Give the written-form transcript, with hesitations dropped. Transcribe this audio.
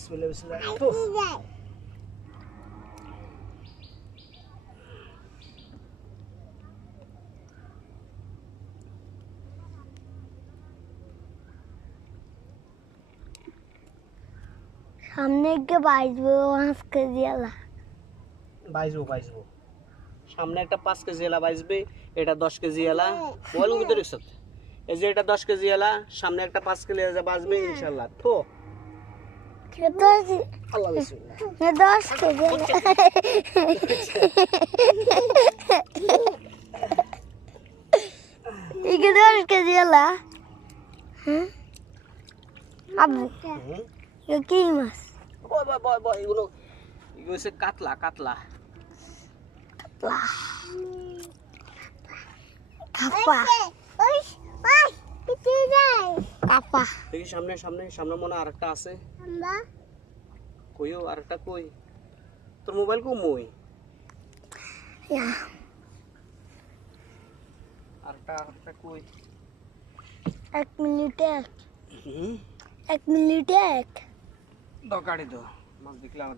বিসমিল্লাহ বিসমিল্লাহ। সামনে গিয়ে বাইজবো 5 কেজি আলা বাইজবো সামনে একটা 5 কেজি এলা বাইজবে, এটা 10 কেজি এলা মোবাইল ভিতরে রেখছ। এই যে এটা 10 কেজি এলা, সামনে একটা 5 কেজি এলা বাজবে ইনশাআল্লাহ। তো আল্লাহ বিসমিল্লাহ। 10 কেজি ইকে 10 কেজি আলা। হ্যাঁ আবু কি মাছ? বয় এগুলো হচ্ছে কাতলা। কাপা কাপা দেখি সামনে মনে হয় আরেকটা আছে। কইও আরেকটা কই? তোর মোবাইল কো মই? আরেকটা কই? 1 মিনিটে 1 মিনিটে 1 দকাড়ি তো মাছ দেখলে আর